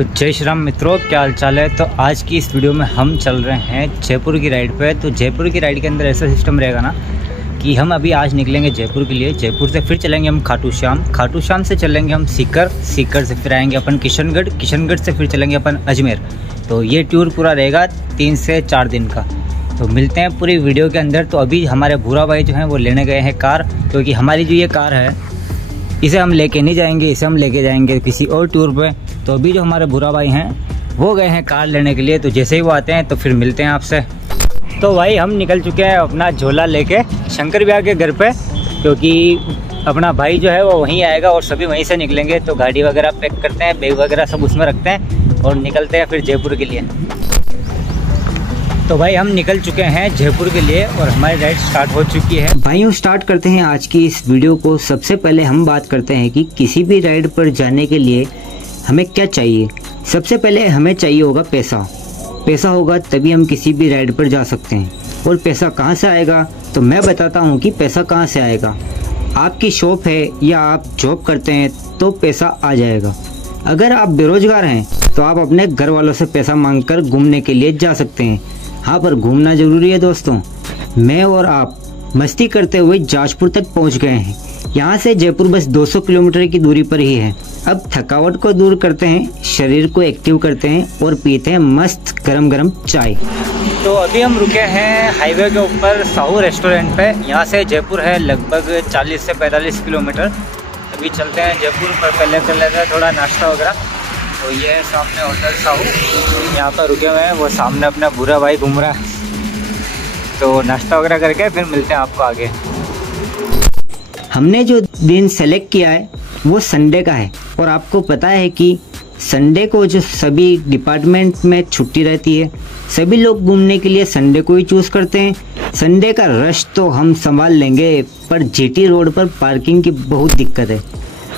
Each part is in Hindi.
तो जय श्री राम मित्रों, क्या हाल चाल है। तो आज की इस वीडियो में हम चल रहे हैं जयपुर की राइड पे। तो जयपुर की राइड के अंदर ऐसा सिस्टम रहेगा ना कि हम अभी आज निकलेंगे जयपुर के लिए। जयपुर से फिर चलेंगे हम खाटू श्याम से चलेंगे हम सीकर से फिर आएंगे अपन किशनगढ़ से फिर चलेंगे अपन अजमेर। तो ये टूर पूरा रहेगा 3 से 4 दिन का। तो मिलते हैं पूरी वीडियो के अंदर। तो अभी हमारे भूरा भाई जो हैं वो लेने गए हैं कार, क्योंकि हमारी जो ये कार है इसे हम लेके नहीं जाएंगे, इसे हम लेके जाएंगे किसी और टूर पे। तो अभी जो हमारे भूरा भाई हैं वो गए हैं कार लेने के लिए। तो जैसे ही वो आते हैं तो फिर मिलते हैं आपसे। तो भाई हम निकल चुके हैं अपना झोला लेके शंकर भैया के घर पे, क्योंकि अपना भाई जो है वो वहीं आएगा और सभी वहीं से निकलेंगे। तो गाड़ी वगैरह पैक करते हैं, बैग वगैरह सब उसमें रखते हैं और निकलते हैं फिर जयपुर के लिए। तो भाई हम निकल चुके हैं जयपुर के लिए और हमारी राइड स्टार्ट हो चुकी है। भाइयों स्टार्ट करते हैं आज की इस वीडियो को। सबसे पहले हम बात करते हैं कि किसी भी राइड पर जाने के लिए हमें क्या चाहिए। सबसे पहले हमें चाहिए होगा पैसा होगा तभी हम किसी भी राइड पर जा सकते हैं। और पैसा कहाँ से आएगा, तो मैं बताता हूँ कि पैसा कहाँ से आएगा। आपकी शॉप है या आप जॉब करते हैं तो पैसा आ जाएगा। अगर आप बेरोजगार हैं तो आप अपने घर वालों से पैसा मांगकर घूमने के लिए जा सकते हैं। हाँ, पर घूमना जरूरी है दोस्तों। मैं और आप मस्ती करते हुए जाजपुर तक पहुंच गए हैं। यहाँ से जयपुर बस 200 किलोमीटर की दूरी पर ही है। अब थकावट को दूर करते हैं, शरीर को एक्टिव करते हैं और पीते हैं मस्त गरम चाय। तो अभी हम रुके हैं हाईवे के ऊपर साहू रेस्टोरेंट पे। यहाँ से जयपुर है लगभग 40 से 45 किलोमीटर। अभी चलते हैं जयपुर पर, पहले कर लेते हैं थोड़ा नाश्ता वगैरह। तो ये है सामने होटल साहू, यहाँ पर रुके हुए हैं। वो सामने अपना भूरा भाई घूम रहा है। तो नाश्ता वगैरह करके फिर मिलते हैं आपको आगे। हमने जो दिन सेलेक्ट किया है वो संडे का है और आपको पता है कि संडे को जो सभी डिपार्टमेंट में छुट्टी रहती है, सभी लोग घूमने के लिए संडे को ही चूज करते हैं। संडे का रश तो हम संभाल लेंगे, पर जीटी रोड पर पार्किंग की बहुत दिक्कत है।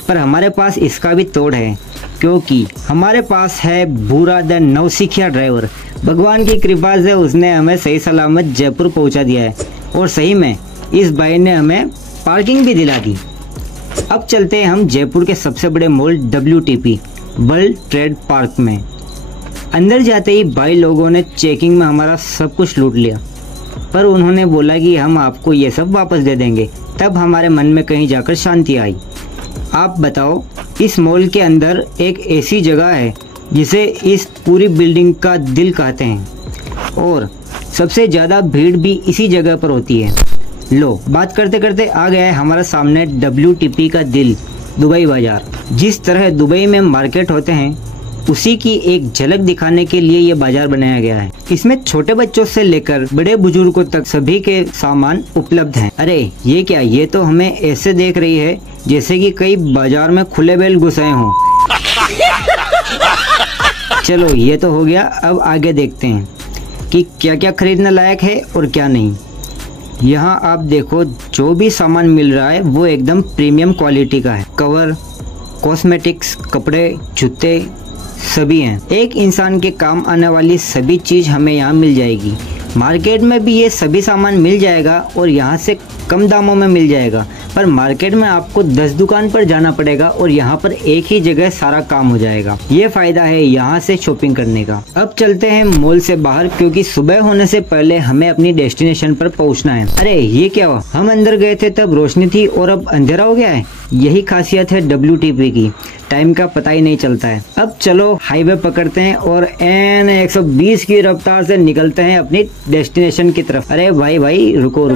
पर हमारे पास इसका भी तोड़ है, क्योंकि हमारे पास है भूरा द नौसिखिया ड्राइवर। भगवान की कृपा से उसने हमें सही सलामत जयपुर पहुंचा दिया है और सही में इस भाई ने हमें पार्किंग भी दिला दी। अब चलते हैं हम जयपुर के सबसे बड़े mall WTP world trade park में। अंदर जाते ही भाई लोगों ने चेकिंग में हमारा सब कुछ लूट लिया, पर उन्होंने बोला कि हम आपको ये सब वापस दे देंगे। तब हमारे मन में कहीं जाकर शांति आई। आप बताओ, इस मॉल के अंदर एक ऐसी जगह है जिसे इस पूरी बिल्डिंग का दिल कहते हैं और सबसे ज़्यादा भीड़ भी इसी जगह पर होती है। लो, बात करते करते आ गया है हमारा सामने WTP का दिल, दुबई बाजार। जिस तरह दुबई में मार्केट होते हैं उसी की एक झलक दिखाने के लिए ये बाजार बनाया गया है। इसमें छोटे बच्चों से लेकर बड़े बुजुर्गों तक सभी के सामान उपलब्ध हैं। अरे ये क्या, ये तो हमें ऐसे देख रही है जैसे कि कई बाजार में खुले बैल घुस आए हों। चलो ये तो हो गया, अब आगे देखते हैं कि क्या क्या खरीदने लायक है और क्या नहीं। यहाँ आप देखो, जो भी सामान मिल रहा है वो एकदम प्रीमियम क्वालिटी का है। कवर, कॉस्मेटिक्स, कपड़े, जूते सभी हैं। एक इंसान के काम आने वाली सभी चीज़ हमें यहाँ मिल जाएगी। मार्केट में भी ये सभी सामान मिल जाएगा और यहाँ से कम दामों में मिल जाएगा। पर मार्केट में आपको 10 दुकान पर जाना पड़ेगा और यहाँ पर एक ही जगह सारा काम हो जाएगा। ये फायदा है यहाँ से शॉपिंग करने का। अब चलते हैं मॉल से बाहर, क्योंकि सुबह होने से पहले हमें अपनी डेस्टिनेशन पर पहुँचना है। अरे ये क्या हुआ, हम अंदर गए थे तब रोशनी थी और अब अंधेरा हो गया है। यही खासियत है WTP की, टाइम का पता ही नहीं चलता है। अब चलो हाईवे पकड़ते हैं और एन 120 की रफ्तार से निकलते हैं अपनी डेस्टिनेशन की तरफ। अरे भाई रुको।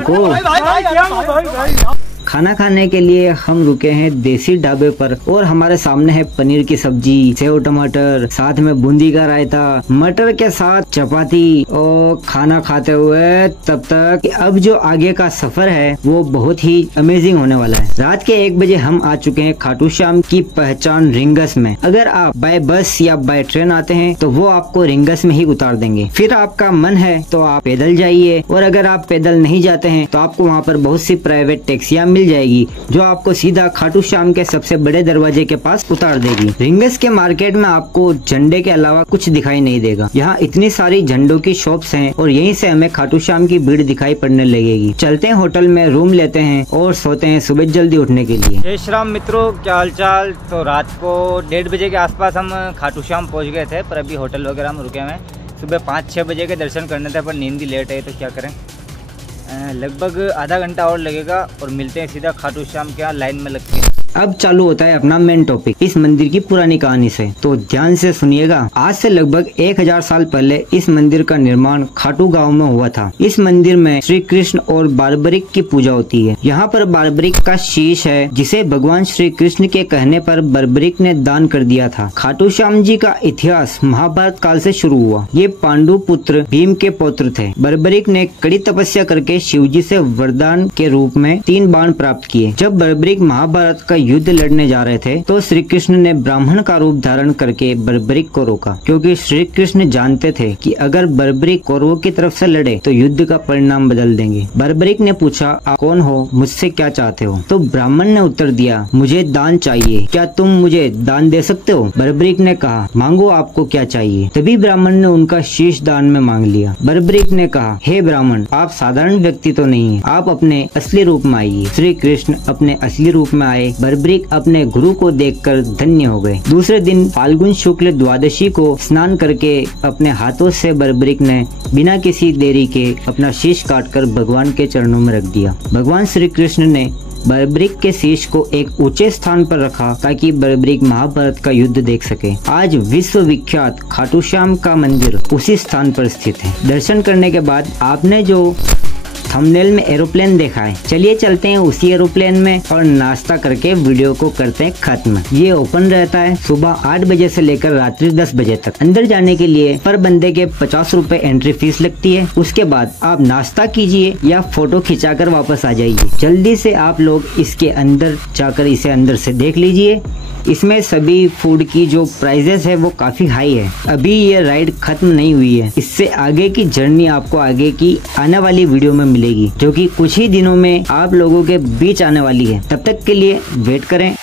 खाना खाने के लिए हम रुके हैं देसी ढाबे पर और हमारे सामने है पनीर की सब्जी, सेव टमाटर, साथ में बूंदी का रायता, मटर के साथ चपाती और खाना खाते हुए तब तक अब जो आगे का सफर है वो बहुत ही अमेजिंग होने वाला है। रात के 1 बजे हम आ चुके हैं खाटू श्याम की पहचान रिंगस में। अगर आप बाय बस या बाय ट्रेन आते हैं तो वो आपको रिंगस में ही उतार देंगे। फिर आपका मन है तो आप पैदल जाइए और अगर आप पैदल नहीं जाते हैं तो आपको वहाँ पर बहुत सी प्राइवेट टैक्सियाँ मिल मिल जाएगी जो आपको सीधा खाटू श्याम के सबसे बड़े दरवाजे के पास उतार देगी। रिंगस के मार्केट में आपको झंडे के अलावा कुछ दिखाई नहीं देगा। यहाँ इतनी सारी झंडों की शॉप्स हैं और यहीं से हमें खाटू श्याम की भीड़ दिखाई पड़ने लगेगी। चलते हैं होटल में, रूम लेते हैं और सोते हैं सुबह जल्दी उठने के लिए। जय श्री राम मित्रों, क्या हाल चाल। तो रात को 1:30 बजे के आसपास हम खाटू श्याम पहुँच गए थे, पर अभी होटल वगैरह हम रुके हुए। सुबह 5-6 बजे के दर्शन करने थे, पर नींद भी लेट है तो क्या करें। लगभग आधा घंटा और लगेगा और मिलते हैं सीधा खाटू श्याम के यहाँ लाइन में लग के। अब चालू होता है अपना मेन टॉपिक इस मंदिर की पुरानी कहानी से, तो ध्यान से सुनिएगा। आज से लगभग 1000 साल पहले इस मंदिर का निर्माण खाटू गांव में हुआ था। इस मंदिर में श्री कृष्ण और बारबरिक की पूजा होती है। यहाँ पर बारबरिक का शीश है जिसे भगवान श्री कृष्ण के कहने पर बर्बरिक ने दान कर दिया था। खाटू श्याम जी का इतिहास महाभारत काल से शुरू हुआ। ये पांडु पुत्र भीम के पौत्र थे। बर्बरिक ने कड़ी तपस्या करके शिवजी से वरदान के रूप में 3 बाण प्राप्त किए। जब बर्बरिक महाभारत का युद्ध लड़ने जा रहे थे तो श्री कृष्ण ने ब्राह्मण का रूप धारण करके बर्बरिक को रोका, क्योंकि श्री कृष्ण जानते थे कि अगर बर्बरिक कौरवों की तरफ से लड़े तो युद्ध का परिणाम बदल देंगे। बर्बरिक ने पूछा, आप कौन हो, मुझसे क्या चाहते हो? तो ब्राह्मण ने उत्तर दिया, मुझे दान चाहिए, क्या तुम मुझे दान दे सकते हो? बर्बरिक ने कहा, मांगो आपको क्या चाहिए। तभी ब्राह्मण ने उनका शीश दान में मांग लिया। बर्बरिक ने कहा, हे ब्राह्मण, आप साधारण व्यक्ति तो नहीं है, आप अपने असली रूप में आइए। श्री कृष्ण अपने असली रूप में आए। बर्बरिक अपने गुरु को देखकर धन्य हो गए। दूसरे दिन फाल्गुन शुक्ल द्वादशी को स्नान करके अपने हाथों से बर्बरिक ने बिना किसी देरी के अपना शीश काटकर भगवान के चरणों में रख दिया। भगवान श्री कृष्ण ने बर्बरिक के शीश को एक ऊंचे स्थान पर रखा ताकि बर्बरिक महाभारत का युद्ध देख सके। आज विश्व विख्यात खाटू श्याम का मंदिर उसी स्थान पर स्थित है। दर्शन करने के बाद आपने जो थंबनेल में एरोप्लेन देखा है, चलिए चलते हैं उसी एरोप्लेन में और नाश्ता करके वीडियो को करते हैं खत्म। ये ओपन रहता है सुबह 8 बजे से लेकर रात्रि 10 बजे तक। अंदर जाने के लिए पर बंदे के 50 रुपए एंट्री फीस लगती है। उसके बाद आप नाश्ता कीजिए या फोटो खिंचाकर वापस आ जाइए। जल्दी से आप लोग इसके अंदर जाकर इसे अंदर से देख लीजिए। इसमें सभी फूड की जो प्राइजेस है वो काफी हाई है। अभी ये राइड खत्म नहीं हुई है, इससे आगे की जर्नी आपको आगे की आने वाली वीडियो में मिलेगी, जो कि कुछ ही दिनों में आप लोगों के बीच आने वाली है। तब तक के लिए वेट करें।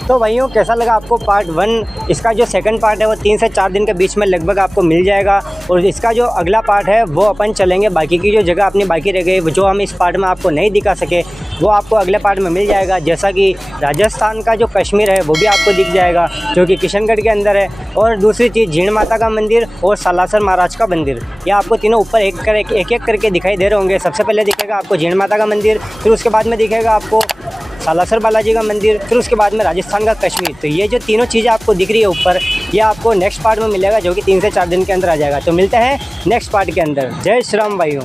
तो भाइयों, कैसा लगा आपको पार्ट 1? इसका जो सेकंड पार्ट है वो 3 से 4 दिन के बीच में लगभग आपको मिल जाएगा, और इसका जो अगला पार्ट है वो अपन चलेंगे। बाकी की जो जगह अपनी बाकी रह गई, जो हम इस पार्ट में आपको नहीं दिखा सके, वो आपको अगले पार्ट में मिल जाएगा। जैसा कि राजस्थान का जो कश्मीर है वो भी आपको दिख जाएगा, जो कि किशनगढ़ के अंदर है। और दूसरी चीज़, जीण माता का मंदिर और सालासर महाराज का मंदिर, ये आपको तीनों ऊपर एक एक करके दिखाई दे रहे होंगे। सबसे पहले दिखेगा आपको जीण माता का मंदिर, फिर उसके बाद में दिखेगा आपको सालासर बालाजी का मंदिर, फिर उसके बाद में राजस्थान का कश्मीर। तो ये जो तीनों चीज़ें आपको दिख रही है ऊपर, ये आपको नेक्स्ट पार्ट में मिलेगा, जो कि 3 से 4 दिन के अंदर आ जाएगा। तो मिलते हैं नेक्स्ट पार्ट के अंदर। जय श्री राम भाइयों।